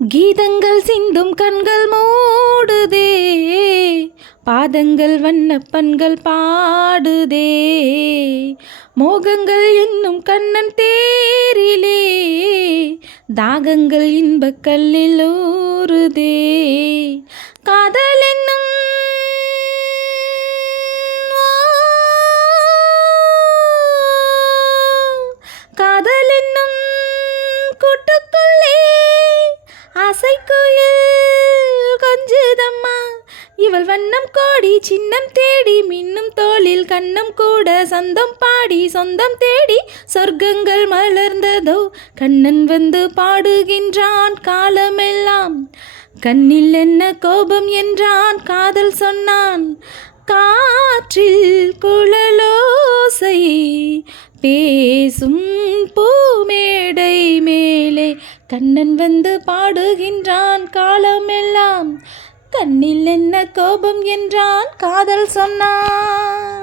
கீதங்கள் சிந்தும் கண்கள் மூடுதே, பாதங்கள் வண்ணப்பண்கள் பாடுதே, மோகங்கள் என்னும் கண்ணன் தேரிலே தாகங்கள் இன்பக் கல்லில் ஊறுதே. காதல் என்னும் காதல் என்னும் கூட்டுக்குள்ளே ஆசைக்குயில் கொஞ்சுதம்மா. இவள் வண்ணம் கோடி சின்னம் தேடி மின்னும் தோளில் கண்ணம் கூட சொந்தம் பாடி சொந்தம் தேடி சொர்க்கங்கள் மலர்ந்ததோ. கண்ணன் வந்து பாடுகின்றான் காலமெல்லாம், கண்ணில் என்ன கோபம் என்றான் காதல் சொன்னான். காற்றில் குழலோசை பேசும் பூமேடை மேலே கண்ணன் வந்து பாடுகின்றான் காலமெல்லாம், கண்ணில் என்ன கோபம் என்றான் காதல் சொன்னான்.